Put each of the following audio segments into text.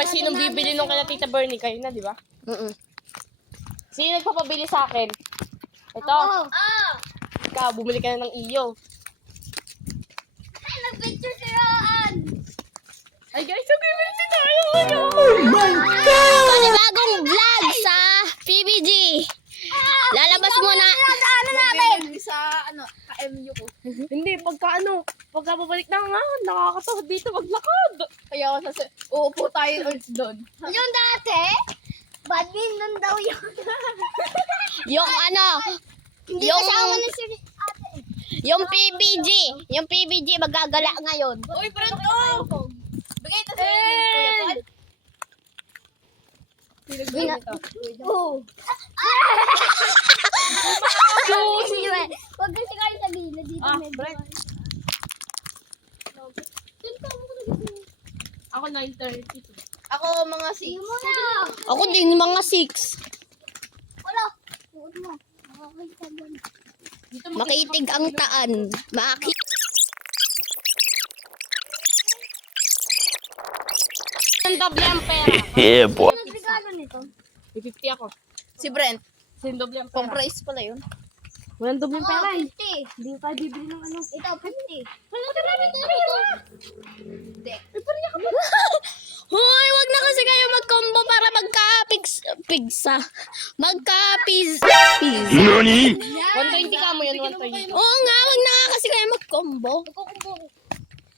Hoy, sinong bibili nung kaya Tita Bernie? Kayo na, di ba? Sino nagpapabili sa akin? Ito. Ikaw, bumili ka na ng iyo. Ay, nag-picture si Roan! Ay guys, bibili si tayo. Panibagong vlog sa PBG. Lalabas mo na. Ano natin? Sa ka-MU ko. Hindi, pagka babalik na nga, nakakatawa dito maglakad. Kaya ako uupo tayo ulit doon. Yung dati, badminton daw yun. Yung ano, Hindi yung kasama na si ate. yung PBG magagala ngayon. Uy, friend, oh! Bigay ito sa Kuya Paul. Oo. Huwag kasi kayo sabihin na dito may Brent. Ako 9:30. Ako mga 6. Hindi mo na. Ako din mga 6. Wala. Huwag mo. Makakita doon. Makitig ang taan. Maki. Ang doble ang pera. Yeah, boy. Anong regalo nito? May 50 ako. Si Brent. Sin doble ang Pang pera. price pala yun. Walang doble ang pera eh. 50. Hindi tayo bibili ng ano. Ito, 50. Hindi. Hoy, wag na kasi kayo mag-combo para magka-pigsa. Magka-pizza. NANI? 120 ka mo yan, 120. Oo nga, wag na kasi kayo mag-combo.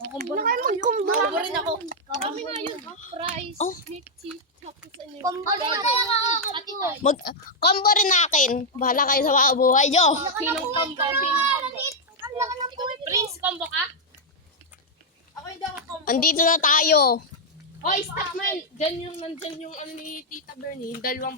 Kukumbo na. Ako rin ako. Kami nga yun. Price. Oh. 50. Tapos ano yun? Kaya Mag-combo rin akin. Bahala kayo sa buhay nyo. Sinong combo? Sinong combo? Ang laki ng puwit. Prince, combo ka? Ako hindi ako. Andito na tayo. Hoy, stop man. Nandyan yung ano ni Tita Bernie. Dalawang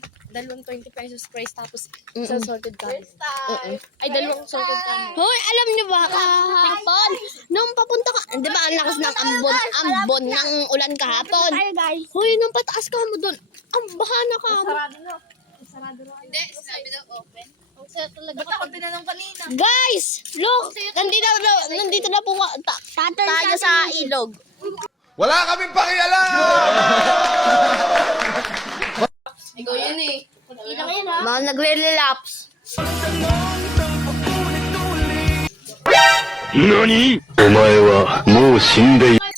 20 pesos price tapos isang salted caramel. First time. Ay, dalawang salted caramel. Hoy, alam nyo ba kahapon? Nung papunta ka, di ba ang lakas ng ambon ng ulan kahapon? Tayo guys. Hoy, nung pataas ka mo dun, ang baha na ka mo. Sarado na. Hindi, sinabi daw open. Ang saya talaga. Ba't ako tinanong kanina? Guys, look, nandito na po tayo sa ilog. Wala kaming pakialam! Ikaw yun eh. Kita kayo na. Mga nagre-relapse. NANI? お前はもう死んでいる。